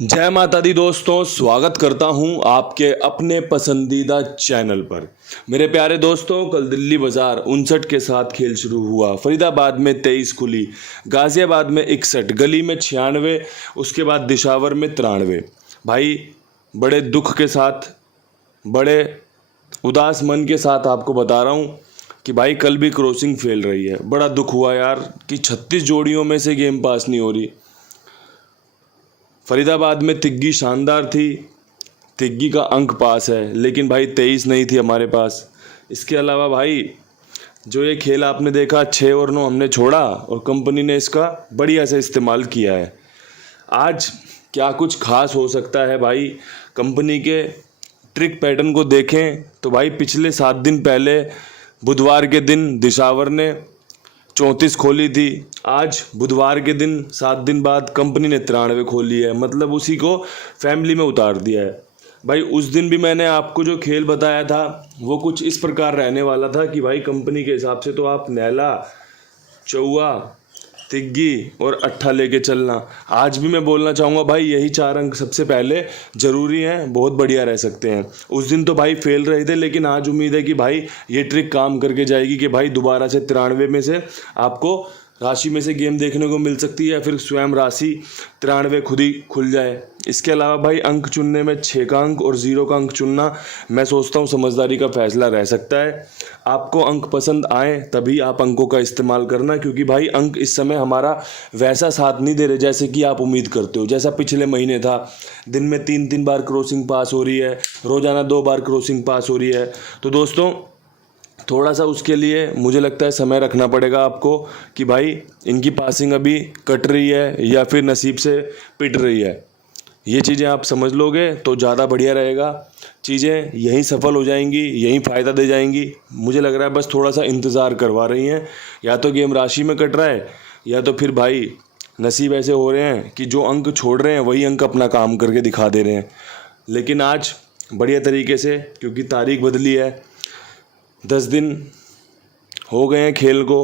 जय माता दी दोस्तों, स्वागत करता हूं आपके अपने पसंदीदा चैनल पर। मेरे प्यारे दोस्तों, कल दिल्ली बाजार 59 के साथ खेल शुरू हुआ। फरीदाबाद में 23 खुली, गाजियाबाद में 61, गली में 96, उसके बाद दिशावर में 93। भाई बड़े दुख के साथ, बड़े उदास मन के साथ आपको बता रहा हूँ कि भाई कल भी क्रॉसिंग फेल रही है। बड़ा दुख हुआ यार कि 36 जोड़ियों में से गेम पास नहीं हो रही। फरीदाबाद में तिग्गी शानदार थी, तिग्गी का अंक पास है, लेकिन भाई 23 नहीं थी हमारे पास। इसके अलावा भाई जो ये खेल आपने देखा, 6 और 9 हमने छोड़ा और कंपनी ने इसका बढ़िया से इस्तेमाल किया है। आज क्या कुछ खास हो सकता है भाई, कंपनी के ट्रिक पैटर्न को देखें तो भाई पिछले 7 दिन पहले बुधवार के दिन दिशावर ने 34 खोली थी। आज बुधवार के दिन 7 दिन बाद कंपनी ने 93 खोली है, मतलब उसी को फैमिली में उतार दिया है। भाई उस दिन भी मैंने आपको जो खेल बताया था वो कुछ इस प्रकार रहने वाला था कि भाई कंपनी के हिसाब से तो आप नैला, चौवा, तिग्गी और अट्ठा लेके चलना। आज भी मैं बोलना चाहूँगा भाई यही 4 अंक सबसे पहले ज़रूरी हैं, बहुत बढ़िया रह सकते हैं। उस दिन तो भाई फेल रहे थे, लेकिन आज उम्मीद है कि भाई ये ट्रिक काम करके जाएगी कि भाई दोबारा से 93 में से आपको राशि में से गेम देखने को मिल सकती है, या फिर स्वयं राशि 93 खुद ही खुल जाए। इसके अलावा भाई अंक चुनने में 6 का अंक और 0 का अंक चुनना मैं सोचता हूँ समझदारी का फैसला रह सकता है। आपको अंक पसंद आए तभी आप अंकों का इस्तेमाल करना, क्योंकि भाई अंक इस समय हमारा वैसा साथ नहीं दे रहे जैसे कि आप उम्मीद करते हो। जैसा पिछले महीने था, दिन में 3 बार क्रॉसिंग पास हो रही है, रोज़ाना 2 बार क्रॉसिंग पास हो रही है। तो दोस्तों थोड़ा सा उसके लिए मुझे लगता है समय रखना पड़ेगा आपको कि भाई इनकी पासिंग अभी कट रही है या फिर नसीब से पिट रही है। ये चीज़ें आप समझ लोगे तो ज़्यादा बढ़िया रहेगा। चीज़ें यहीं सफल हो जाएंगी, यहीं फ़ायदा दे जाएंगी। मुझे लग रहा है बस थोड़ा सा इंतज़ार करवा रही हैं, या तो गेम राशि में कट रहा है या तो फिर भाई नसीब ऐसे हो रहे हैं कि जो अंक छोड़ रहे हैं वही अंक अपना काम करके दिखा दे रहे हैं। लेकिन आज बढ़िया तरीके से, क्योंकि तारीख बदली है, 10 दिन हो गए हैं खेल को,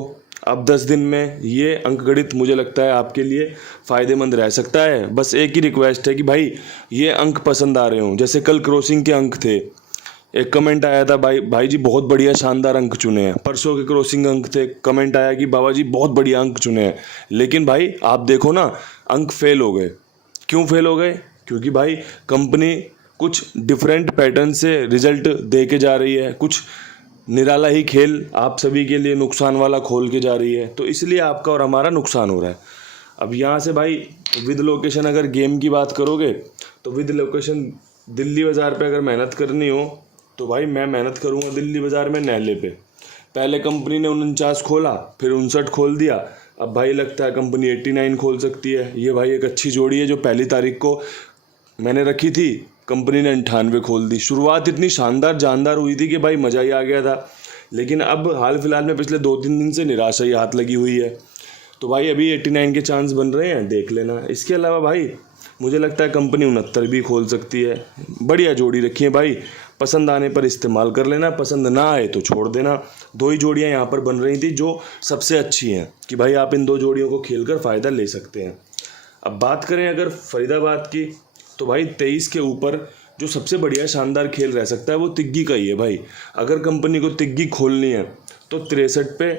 अब 10 दिन में ये अंकगणित मुझे लगता है आपके लिए फ़ायदेमंद रह सकता है। बस एक ही रिक्वेस्ट है कि भाई ये अंक पसंद आ रहे हों। जैसे कल क्रॉसिंग के अंक थे, एक कमेंट आया था भाई जी बहुत बढ़िया शानदार अंक चुने हैं। परसों के क्रॉसिंग अंक थे, कमेंट आया कि बाबा जी बहुत बढ़िया अंक चुने हैं। लेकिन भाई आप देखो ना, अंक फेल हो गए। क्यों फेल हो गए? क्योंकि भाई कंपनी कुछ डिफरेंट पैटर्न से रिजल्ट दे के जा रही है, कुछ निराला ही खेल आप सभी के लिए नुकसान वाला खोल के जा रही है, तो इसलिए आपका और हमारा नुकसान हो रहा है। अब यहाँ से भाई विद लोकेशन अगर गेम की बात करोगे तो विद लोकेशन दिल्ली बाज़ार पे अगर मेहनत करनी हो तो भाई मैं मेहनत करूँगा दिल्ली बाज़ार में नैले पे। पहले कंपनी ने 49 खोला, फिर 59 खोल दिया। अब भाई लगता है कंपनी 89 खोल सकती है। ये भाई एक अच्छी जोड़ी है जो पहली तारीख को मैंने रखी थी, कंपनी ने 98 खोल दी। शुरुआत इतनी शानदार जानदार हुई थी कि भाई मज़ा ही आ गया था, लेकिन अब हाल फिलहाल में पिछले 2-3 दिन से निराशा ही हाथ लगी हुई है। तो भाई अभी 89 के चांस बन रहे हैं, देख लेना। इसके अलावा भाई मुझे लगता है कंपनी 69 भी खोल सकती है। बढ़िया जोड़ी रखी है भाई, पसंद आने पर इस्तेमाल कर लेना, पसंद ना आए तो छोड़ देना। 2 ही जोड़ियाँ यहाँ पर बन रही थी जो सबसे अच्छी हैं कि भाई आप इन 2 जोड़ियों को खेल कर फ़ायदा ले सकते हैं। अब बात करें अगर फरीदाबाद की, तो भाई 23 के ऊपर जो सबसे बढ़िया शानदार खेल रह सकता है वो तिग्गी का ही है भाई। अगर कंपनी को तिग्गी खोलनी है तो 63 पे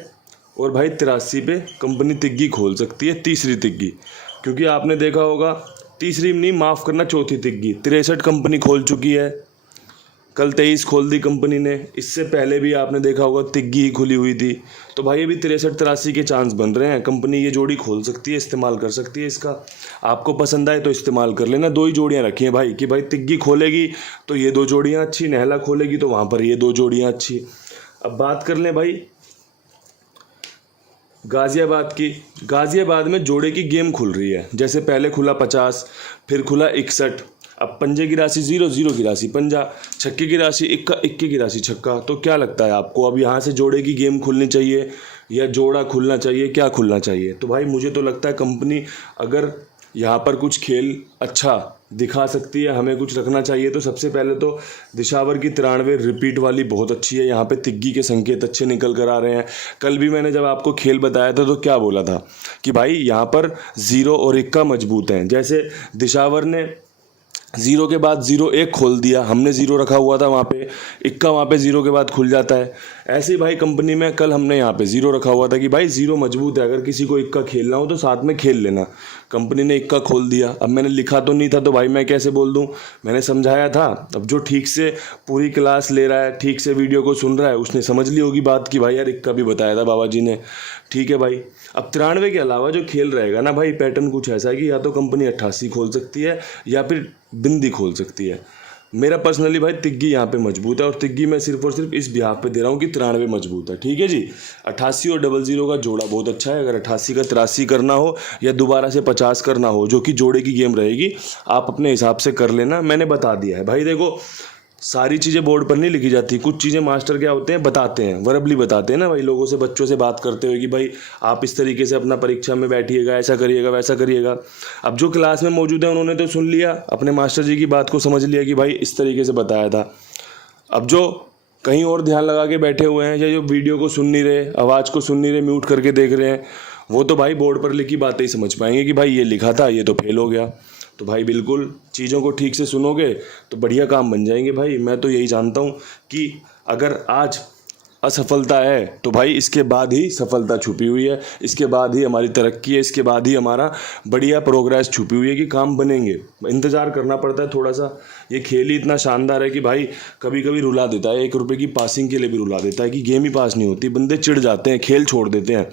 और भाई 83 पे कंपनी तिग्गी खोल सकती है, तीसरी तिग्गी। क्योंकि आपने देखा होगा, तीसरी नहीं माफ़ करना, चौथी तिग्गी 63 कंपनी खोल चुकी है, कल 23 खोल दी कंपनी ने। इससे पहले भी आपने देखा होगा तिग्गी ही खुली हुई थी। तो भाई अभी 63-83 के चांस बन रहे हैं, कंपनी ये जोड़ी खोल सकती है, इस्तेमाल कर सकती है इसका। आपको पसंद आए तो इस्तेमाल कर लेना। 2 ही जोड़ियाँ रखी हैं भाई कि भाई तिग्गी खोलेगी तो ये 2 जोड़ियाँ अच्छी, नहला खोलेगी तो वहाँ पर ये 2 जोड़ियाँ अच्छी। अब बात कर लें भाई गाज़ियाबाद की। गाज़ियाबाद में जोड़े की गेम खुल रही है। जैसे पहले खुला 50, फिर खुला 61। अब पंजे की राशि 0, 0 की राशि पंजा, छक्के की राशि इक्का, इक्के की राशि छक्का। तो क्या लगता है आपको, अब यहाँ से जोड़े की गेम खुलनी चाहिए या जोड़ा खुलना चाहिए, क्या खुलना चाहिए? तो भाई मुझे तो लगता है कंपनी अगर यहाँ पर कुछ खेल अच्छा दिखा सकती है, हमें कुछ रखना चाहिए, तो सबसे पहले तो दिशावर की 93 रिपीट वाली बहुत अच्छी है। यहाँ पे तिग्गी के संकेत अच्छे निकल कर आ रहे हैं। कल भी मैंने जब आपको खेल बताया था तो क्या बोला था कि भाई यहाँ पर 0 और 1 मजबूत हैं। जैसे दिशावर ने जीरो के बाद जीरो एक खोल दिया हमने, जीरो रखा हुआ था वहाँ पे, इक्का वहाँ पे जीरो के बाद खुल जाता है। ऐसे ही भाई कंपनी में कल हमने यहाँ पे जीरो रखा हुआ था कि भाई जीरो मजबूत है, अगर किसी को इक्का खेलना हो तो साथ में खेल लेना। कंपनी ने इक्का खोल दिया, अब मैंने लिखा तो नहीं था तो भाई मैं कैसे बोल दूँ, मैंने समझाया था। अब जो ठीक से पूरी क्लास ले रहा है, ठीक से वीडियो को सुन रहा है, उसने समझ ली होगी बात कि भाई यार इक्का भी बताया था बाबा जी ने। ठीक है भाई, अब 93 के अलावा जो खेल रहेगा ना भाई, पैटर्न कुछ ऐसा है कि या तो कंपनी 88 खोल सकती है या फिर बिंदी खोल सकती है। मेरा पर्सनली भाई तिग्गी यहाँ पे मजबूत है, और तिग्गी मैं सिर्फ और सिर्फ इस बिहाफ पे दे रहा हूँ कि 93 मजबूत है। ठीक है जी, 88 और 00 का जोड़ा बहुत अच्छा है। अगर 88 का 83 करना हो या दोबारा से 50 करना हो, जो कि जोड़े की गेम रहेगी, आप अपने हिसाब से कर लेना, मैंने बता दिया है भाई। देखो सारी चीज़ें बोर्ड पर नहीं लिखी जाती, कुछ चीज़ें मास्टर क्या होते हैं बताते हैं, वर्बली बताते हैं ना भाई, लोगों से, बच्चों से बात करते हुए कि भाई आप इस तरीके से अपना परीक्षा में बैठिएगा, ऐसा करिएगा, वैसा करिएगा। अब जो क्लास में मौजूद है उन्होंने तो सुन लिया, अपने मास्टर जी की बात को समझ लिया कि भाई इस तरीके से बताया था। अब जो कहीं और ध्यान लगा के बैठे हुए हैं या जो वीडियो को सुन नहीं रहे, आवाज़ को सुन नहीं रहे, म्यूट करके देख रहे हैं, वो तो भाई बोर्ड पर लिखी बातें ही समझ पाएंगे कि भाई ये लिखा था, ये तो फेल हो गया। तो भाई बिल्कुल चीज़ों को ठीक से सुनोगे तो बढ़िया काम बन जाएंगे भाई। मैं तो यही जानता हूँ कि अगर आज असफलता है तो भाई इसके बाद ही सफलता छुपी हुई है, इसके बाद ही हमारी तरक्की है, इसके बाद ही हमारा बढ़िया प्रोग्रेस छुपी हुई है कि काम बनेंगे। इंतज़ार करना पड़ता है थोड़ा सा। ये खेल ही इतना शानदार है कि भाई कभी कभी रुला देता है, 1 रुपये की पासिंग के लिए भी रुला देता है कि गेम ही पास नहीं होती, बंदे चिढ़ जाते हैं, खेल छोड़ देते हैं।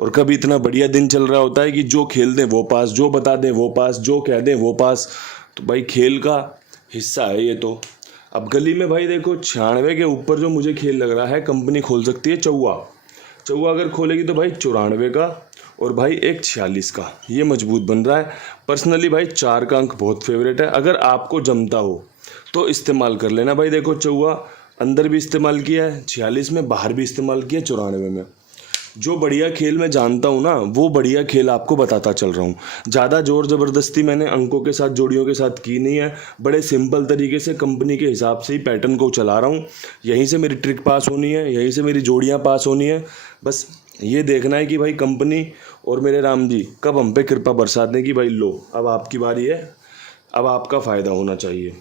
और कभी इतना बढ़िया दिन चल रहा होता है कि जो खेल दें वो पास, जो बता दें वो पास, जो कह दें वो पास। तो भाई खेल का हिस्सा है ये तो। अब गली में भाई देखो 96 के ऊपर जो मुझे खेल लग रहा है, कंपनी खोल सकती है चौवा। चौवा अगर खोलेगी तो भाई 94 का और भाई एक 46 का, ये मजबूत बन रहा है। पर्सनली भाई 4 का अंक बहुत फेवरेट है, अगर आपको जमता हो तो इस्तेमाल कर लेना भाई। देखो चौवा अंदर भी इस्तेमाल किया है 46 में, बाहर भी इस्तेमाल किया 94 में। जो बढ़िया खेल मैं जानता हूँ ना, वो बढ़िया खेल आपको बताता चल रहा हूँ। ज़्यादा ज़ोर ज़बरदस्ती मैंने अंकों के साथ, जोड़ियों के साथ की नहीं है, बड़े सिंपल तरीके से कंपनी के हिसाब से ही पैटर्न को चला रहा हूँ। यहीं से मेरी ट्रिक पास होनी है, यहीं से मेरी जोड़ियाँ पास होनी है। बस ये देखना है कि भाई कंपनी और मेरे राम जी कब हम पे कृपा बरसा दें कि भाई लो अब आपकी बारी है, अब आपका फ़ायदा होना चाहिए।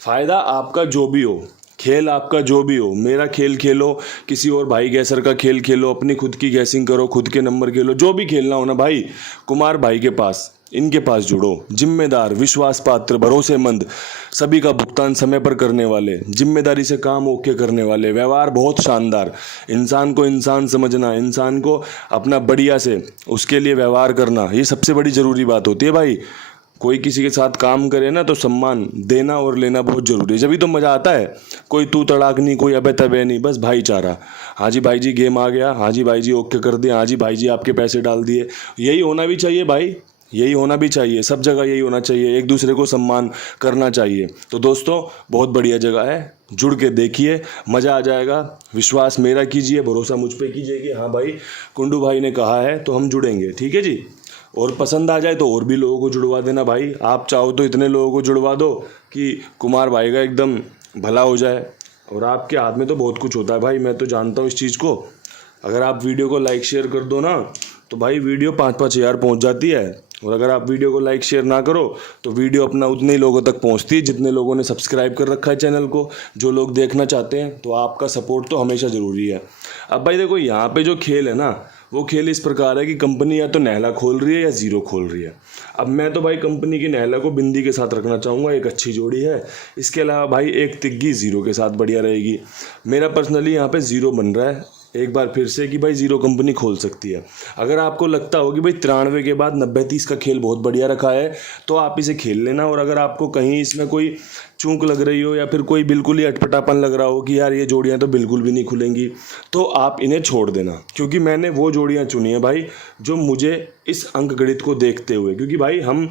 फ़ायदा आपका जो भी हो, खेल आपका जो भी हो, मेरा खेल खेलो, किसी और भाई गैसर का खेल खेलो, अपनी खुद की गैसिंग करो, खुद के नंबर खेलो, जो भी खेलना हो ना भाई, कुमार भाई के पास, इनके पास जुड़ो। जिम्मेदार, विश्वास पात्र, भरोसेमंद, सभी का भुगतान समय पर करने वाले, जिम्मेदारी से काम ओके करने वाले, व्यवहार बहुत शानदार, इंसान को इंसान समझना, इंसान को अपना बढ़िया से उसके लिए व्यवहार करना, ये सबसे बड़ी ज़रूरी बात होती है भाई। कोई किसी के साथ काम करे ना तो सम्मान देना और लेना बहुत ज़रूरी है, जब भी तो मज़ा आता है। कोई तू तड़ाक नहीं, कोई अबे तबे नहीं, बस भाईचारा। हाँ जी भाई जी गेम आ गया, हाँ जी भाई जी ओके कर दिया, हाँ जी भाई जी आपके पैसे डाल दिए। यही होना भी चाहिए भाई, यही होना भी चाहिए, सब जगह यही होना चाहिए, एक दूसरे को सम्मान करना चाहिए। तो दोस्तों बहुत बढ़िया जगह है, जुड़ के देखिए, मज़ा आ जाएगा। विश्वास मेरा कीजिए, भरोसा मुझ पर कीजिए कि हाँ भाई कुंडू भाई ने कहा है तो हम जुड़ेंगे। ठीक है जी, और पसंद आ जाए तो और भी लोगों को जुड़वा देना भाई। आप चाहो तो इतने लोगों को जुड़वा दो कि कुमार भाई का एकदम भला हो जाए। और आपके हाथ में तो बहुत कुछ होता है भाई, मैं तो जानता हूँ इस चीज़ को। अगर आप वीडियो को लाइक शेयर कर दो ना तो भाई वीडियो 5-5 हज़ार पहुँच जाती है। और अगर आप वीडियो को लाइक शेयर ना करो तो वीडियो अपना उतने ही लोगों तक पहुंचती है जितने लोगों ने सब्सक्राइब कर रखा है चैनल को, जो लोग देखना चाहते हैं। तो आपका सपोर्ट तो हमेशा ज़रूरी है। अब भाई देखो यहाँ पे जो खेल है ना, वो खेल इस प्रकार है कि कंपनी या तो नहला खोल रही है या ज़ीरो खोल रही है। अब मैं तो भाई कंपनी की नहला को बिंदी के साथ रखना चाहूँगा, एक अच्छी जोड़ी है। इसके अलावा भाई एक तिग्गी ज़ीरो के साथ बढ़िया रहेगी। मेरा पर्सनली यहाँ पे ज़ीरो बन रहा है एक बार फिर से कि भाई ज़ीरो कंपनी खोल सकती है। अगर आपको लगता हो कि भाई 93 के बाद 90-30 का खेल बहुत बढ़िया रखा है तो आप इसे खेल लेना। और अगर आपको कहीं इसमें कोई चूक लग रही हो या फिर कोई बिल्कुल ही अटपटापन लग रहा हो कि यार ये जोड़ियाँ तो बिल्कुल भी नहीं खुलेंगी, तो आप इन्हें छोड़ देना। क्योंकि मैंने वो जोड़ियाँ चुनी है भाई जो मुझे इस अंक गणित को देखते हुए, क्योंकि भाई हम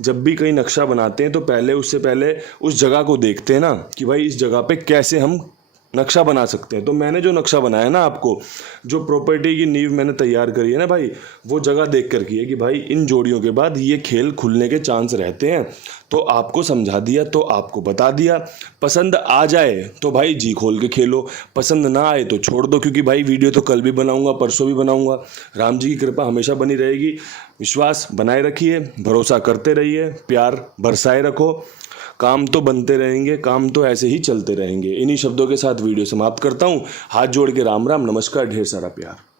जब भी कहीं नक्शा बनाते हैं तो उससे पहले उस जगह को देखते हैं ना कि भाई इस जगह पे कैसे हम नक्शा बना सकते हैं। तो मैंने जो नक्शा बनाया ना, आपको जो प्रॉपर्टी की नींव मैंने तैयार करी है ना भाई, वो जगह देख कर की है कि भाई इन जोड़ियों के बाद ये खेल खुलने के चांस रहते हैं। तो आपको समझा दिया, तो आपको बता दिया। पसंद आ जाए तो भाई जी खोल के खेलो, पसंद ना आए तो छोड़ दो। क्योंकि भाई वीडियो तो कल भी बनाऊंगा, परसों भी बनाऊंगा, राम जी की कृपा हमेशा बनी रहेगी। विश्वास बनाए रखिए, भरोसा करते रहिए, प्यार बरसाए रखो। काम तो बनते रहेंगे, काम तो ऐसे ही चलते रहेंगे। इन्हीं शब्दों के साथ वीडियो समाप्त करता हूँ। हाथ जोड़ के राम राम, नमस्कार, ढेर सारा प्यार।